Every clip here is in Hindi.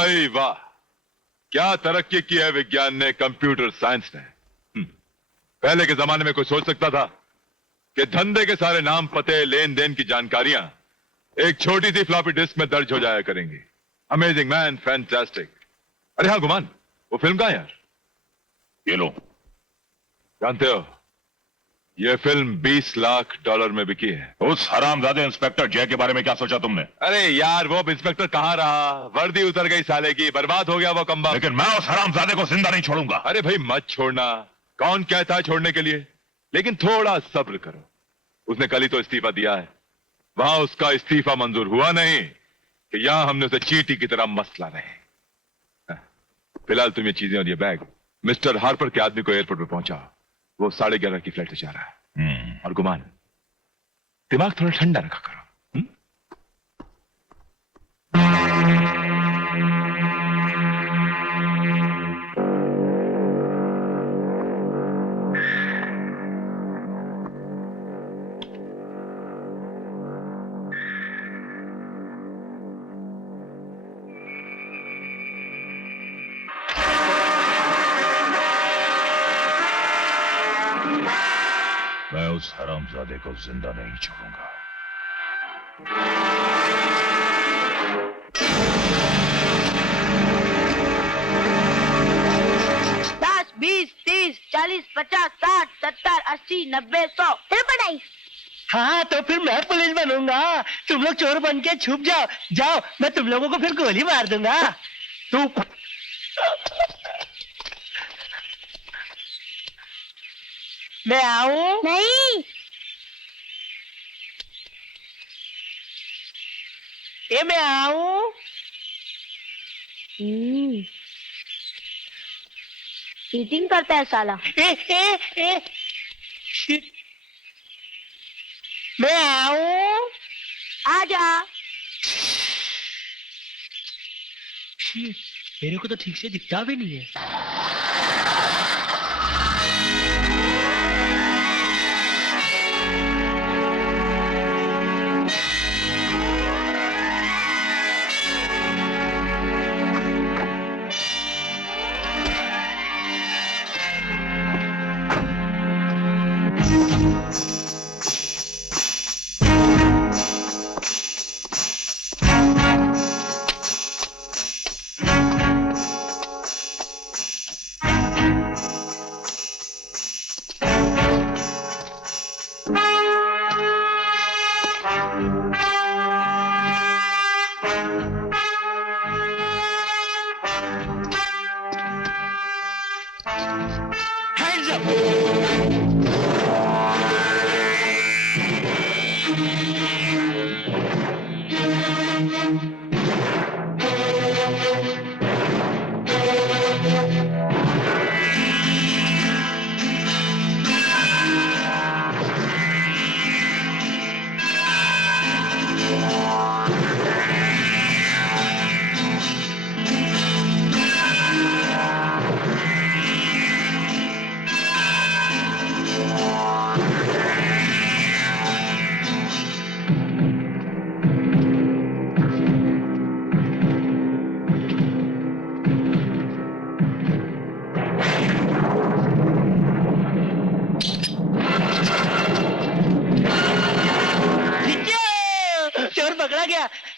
भाई वाह, क्या तरक्की की है विज्ञान ने, कंप्यूटर साइंस ने। पहले के जमाने में कोई सोच सकता था कि धंधे के सारे नाम, पते, लेन देन की जानकारियां एक छोटी सी फ्लॉपी डिस्क में दर्ज हो जाया करेंगी। Amazing man, fantastic. अरे हाँ गुमान, वो फिल्म कहां है यार? ये लो। जानते हो, ये फिल्म $20 लाख में बिकी है। उस हरामजादे इंस्पेक्टर जय के बारे में क्या सोचा तुमने? अरे यार, वो इंस्पेक्टर कहां रहा, वर्दी उतर गई साले की, बर्बाद हो गया वो कम्बा। लेकिन मैं उस हरामजादे को जिंदा नहीं छोड़ूंगा। अरे भाई मत छोड़ना, कौन कहता है छोड़ने के लिए, लेकिन थोड़ा सब्र करो। उसने कल ही तो इस्तीफा दिया है, वहां उसका इस्तीफा मंजूर हुआ नहीं कि यहां हमने उसे चींटी की तरह मसला नहीं। फिलहाल तुम ये चीजें और ये बैग मिस्टर हार्पर के आदमी को एयरपोर्ट पे पहुंचा। वो 11:30 की फ्लाइट से जा रहा है। और गुमान, दिमाग थोड़ा ठंडा रखा करो। मैं उस हरामजादे को जिंदा नहीं छोड़ूंगा। 10, 20, 30, 40, 50, 60, 70, 80, 90, 100। फिर पढ़ाई। हाँ तो फिर मैं पुलिस बनूंगा, तुम लोग चोर बन के छुप जाओ। जाओ, मैं तुम लोगों को फिर गोली मार दूंगा। तू मैं आऊं? नहीं। ये मैं आऊं? चीटिंग करता है साला। ए मैं आऊं? आजा। मेरे को तो ठीक से दिखता भी नहीं है।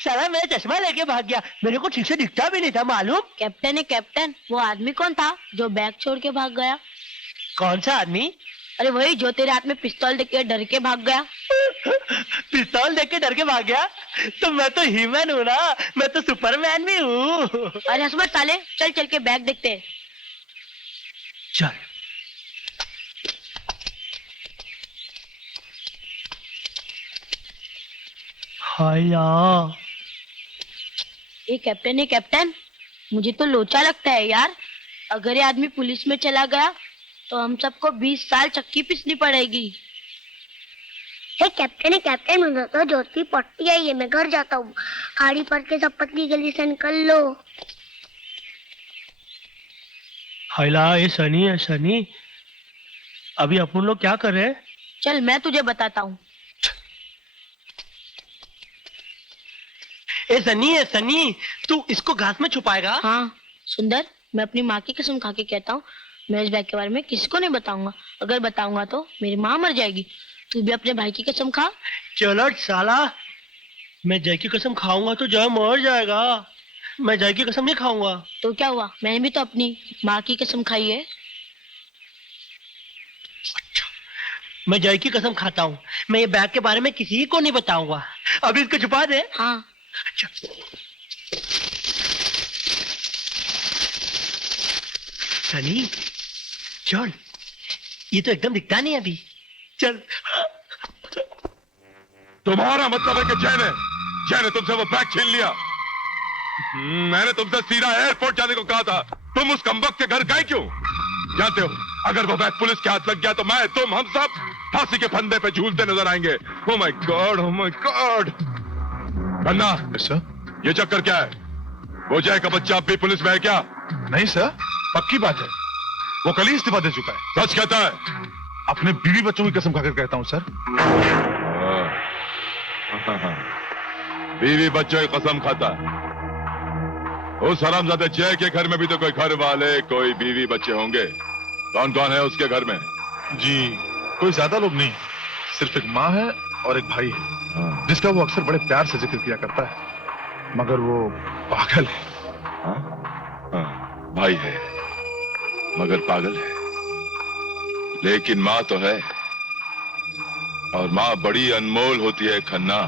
साला मेरा चश्मा लेके भाग गया, मेरे को ठीक से दिखता भी नहीं था मालूम। कैप्टन है कैप्टन, वो आदमी कौन था जो बैग छोड़ के भाग गया? कौन सा आदमी? अरे वही जो तेरे हाथ में पिस्तौल देख के डर के भाग गया। पिस्तौल देख के डर के भाग गया? तो मैं तो हीमैन हूँ ना, मैं तो सुपरमैन भी हूँ। अरे हसमत साले, चल चल के बैग देखते हैं। चल। हाया। ये कैप्टन है कैप्टन, मुझे तो लोचा लगता है यार। अगर ये आदमी पुलिस में चला गया तो हम सबको 20 साल चक्की पीसनी पड़ेगी। कैप्टन है कैप्टन, मुझे तो जोत की पट्टी आई है, मैं घर जाता हूँ। गाड़ी पर के सब पतली गली से निकल लो। हायला, ये सनी है सनी। अभी अपन लोग क्या कर रहे हैं? चल मैं तुझे बताता हूँ। ए सनी, तू इसको घास में छुपाएगा? हाँ सुंदर, मैं अपनी माँ की कसम खा के कहता हूँ, मैं इस बैग के बारे में किसी को नहीं बताऊंगा। अगर बताऊंगा तो मेरी माँ मर जाएगी। तू भी अपने भाई की कसम खा। चलो साला, मैं जय की कसम खाऊंगा तो जय मर जाएगा। मैं जय की कसम नहीं खाऊंगा। तो क्या हुआ, मैंने भी तो अपनी माँ की कसम खाई है। मैं जय की कसम खाता हूँ, मैं ये बैग के बारे में किसी को नहीं बताऊंगा। अभी इसको छुपा दे। हाँ। अच्छा। सनी चल, ये तो एकदम दिखता नहीं अभी। चल। तुम्हारा मतलब है कि जय ने तुमसे वो बैग छीन लिया? मैंने तुमसे सीधा एयरपोर्ट जाने को कहा था, तुम उस कमबख्त के घर गए क्यों? जानते हो, अगर वो बैग पुलिस के हाथ लग गया तो मैं, तुम, हम सब फांसी के फंदे पे झूलते नजर आएंगे। Oh my God, oh my God. Anna, sir, ये चक्कर क्या है? वो जय का बच्चा अब भी पुलिस में है क्या? नहीं सर, पक्की बात है, वो कल ही इस्तीफा दे चुका है। सच कहता है? अपने बीवी बच्चों की कसम खाकर कहता हूँ सर। बीवी बच्चों की कसम खाता है। उस हरामजादे जय के घर में भी तो कोई घर वाले, कोई बीवी बच्चे होंगे। कौन कौन है उसके घर में? जी कोई ज्यादा लोग नहीं, सिर्फ एक माँ है और एक भाई है, जिसका वो अक्सर बड़े प्यार से जिक्र किया करता है, मगर वो पागल है। भाई है मगर पागल है, लेकिन माँ तो है, और माँ बड़ी अनमोल होती है खन्ना।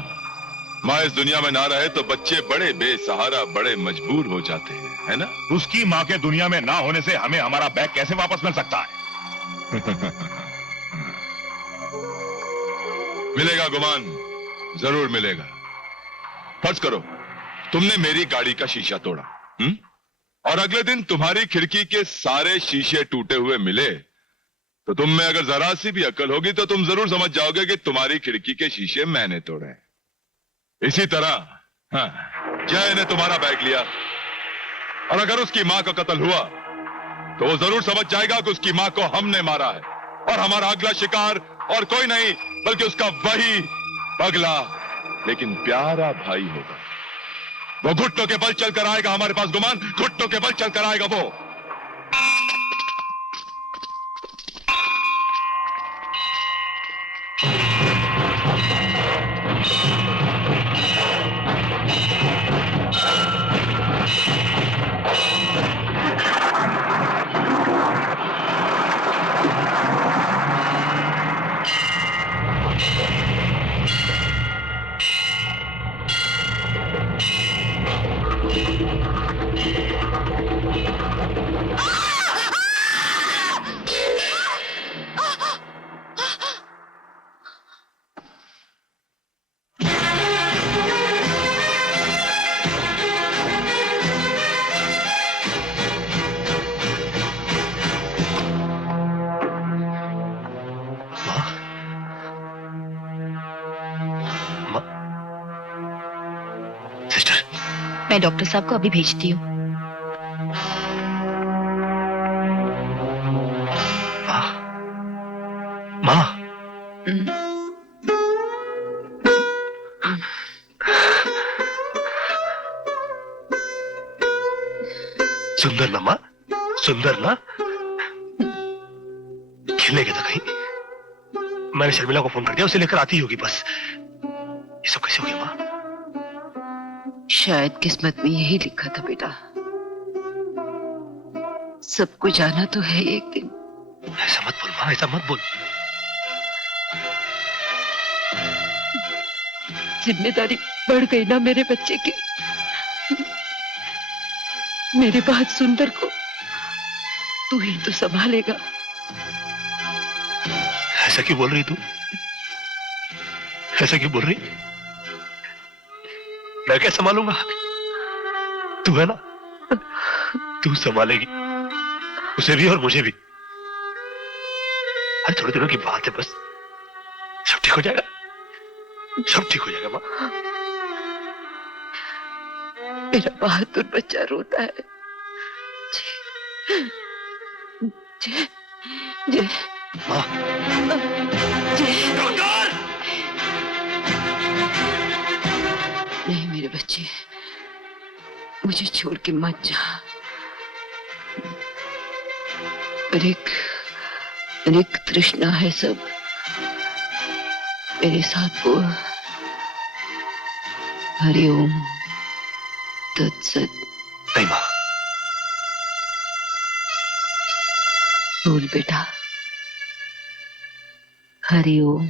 माँ इस दुनिया में ना रहे तो बच्चे बड़े बेसहारा, बड़े मजबूर हो जाते हैं, है ना? उसकी माँ के दुनिया में ना होने से हमें हमारा बैग कैसे वापस मिल सकता है? मिलेगा गुमान, जरूर मिलेगा। फर्ज करो तुमने मेरी गाड़ी का शीशा तोड़ा, और अगले दिन तुम्हारी खिड़की के सारे शीशे टूटे हुए मिले, तो तुम में अगर जरा सी भी अक्ल होगी तो तुम जरूर समझ जाओगे कि तुम्हारी खिड़की के शीशे मैंने तोड़े। इसी तरह जय ने तुम्हारा बैग लिया, और अगर उसकी मां का कत्ल हुआ तो वो जरूर समझ जाएगा कि उसकी मां को हमने मारा है, और हमारा अगला शिकार और कोई नहीं बल्कि उसका वही पगला लेकिन प्यारा भाई होगा। वो घुटनों के बल चलकर आएगा हमारे पास गुमान, घुटनों के बल चलकर आएगा वो। मैं डॉक्टर साहब को अभी भेजती हूँ। माँ, सुंदर ना माँ, सुंदर ना? खेलने गया था कहीं, मैंने शर्मिला को फोन कर दिया, उसे लेकर आती होगी बस। ये सब कैसे हो गया माँ? शायद किस्मत में यही लिखा था बेटा, सबको जाना तो है एक दिन। ऐसा मत बोल माँ, ऐसा मत बोल। जिम्मेदारी बढ़ गई ना मेरे बच्चे की। मेरी बात सुंदर को तू ही तो संभालेगा। ऐसा क्यों बोल रही तू? ऐसा क्यों बोल रही? मैं क्या संभालूंगा? तू है ना, तू संभालेगी उसे भी और मुझे भी। अरे थोड़े दिनों की बात है बस, सब ठीक हो जाएगा, सब ठीक हो जाएगा माँ। मेरा बहादुर बच्चा रोता है। जय जय माँ, नहीं मेरे बच्चे, मुझे छोड़ के मत जा। अनेक तृष्णा है सब मेरे साथ बोल। हरिओम तत्सत। नहीं माँ, बोल बेटा। हरिओम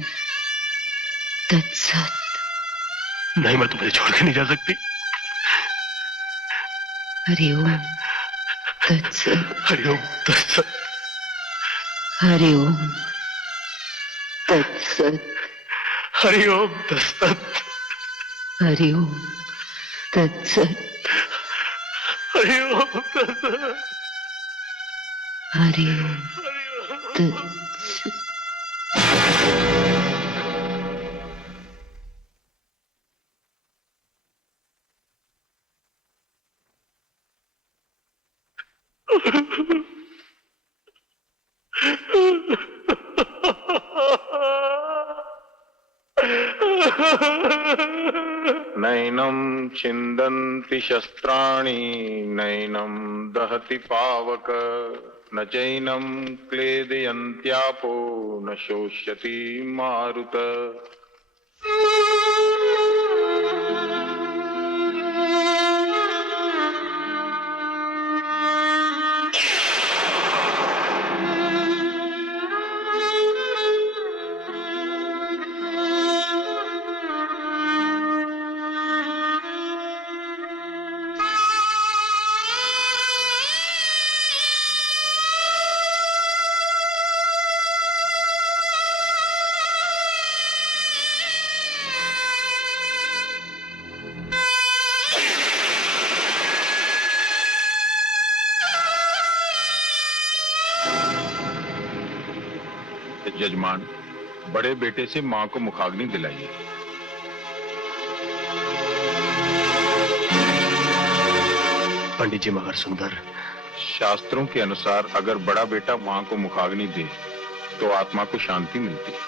तत्सत। नहीं, मैं तुम्हें छोड़ के नहीं जा सकती। हरिओम तत्सत। हरिओम तत्सत। हरिओम तत्सत। हरिओम तत्सत। हरिओम तत्सत। हरिओम तत्सत। हरिओम तत्सत। नैनं छिन्दन्ति शस्त्राणि नैनं दहति पावक न चैनं क्लेदयन्त्यापो न शोष्यति मारुत। यजमान, बड़े बेटे से मां को मुखाग्नि दिलाइए। पंडित जी, मगर सुंदर, शास्त्रों के अनुसार अगर बड़ा बेटा मां को मुखाग्नि दे तो आत्मा को शांति मिलती है।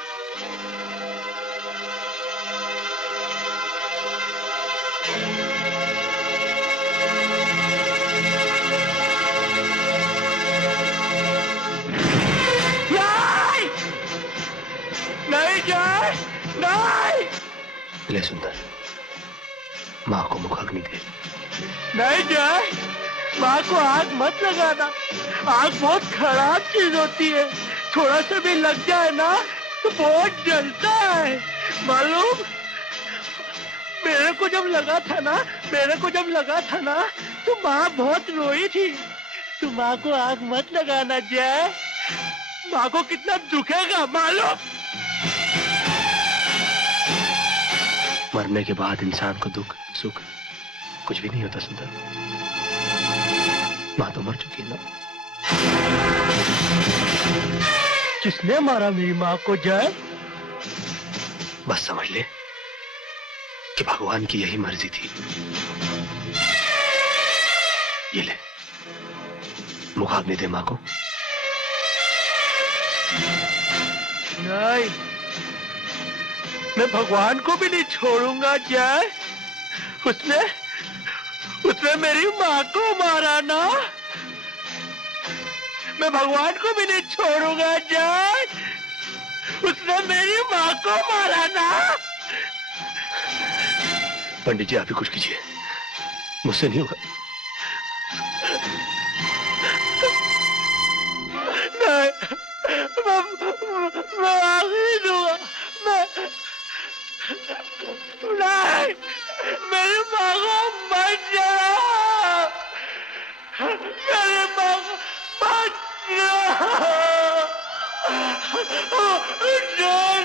नहीं जाए, नहीं। ले सुंदर, माँ को मुखाग्नि दे। नहीं जाए, माँ को आग मत लगाना। आग बहुत खराब चीज होती है, थोड़ा सा भी लग जाए ना तो बहुत जलता है, मालूम? मेरे को जब लगा था ना तो माँ बहुत रोई थी। तो माँ को आग मत लगाना जाए, माँ को कितना दुखेगा मालूम? मरने के बाद इंसान को दुख सुख कुछ भी नहीं होता सुंदर। माँ तो मर चुकी है ना। किसने मारा मेरी माँ को जाए? बस समझ ले कि भगवान की यही मर्जी थी। ये ले, मुखाग्नि दे माँ को। नहीं, मैं भगवान को भी नहीं छोड़ूंगा जाए। उसने मेरी माँ को मारा ना, मैं भगवान को भी नहीं छोड़ूंगा जाए। उसने मेरी माँ को मारा ना। पंडित जी, आप ही कुछ कीजिए, मुझसे नहीं होगा। नहीं, मैं आखिरी दूंगा। नहीं, मेरी माँ को मत जाओ, मेरी माँ को मत जाओ,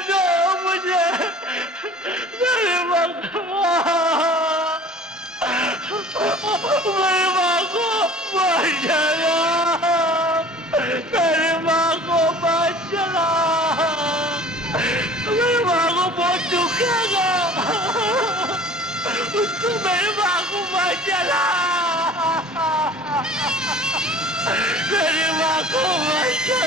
दो मुझे मेरी माँ को मत जाओ, मेरी माँ को मत जलाओ, मेरी माँ को बहुत दुखेगा, उसको मेरी माँ को मत जलाओ, मेरी माँ को मत जलाओ।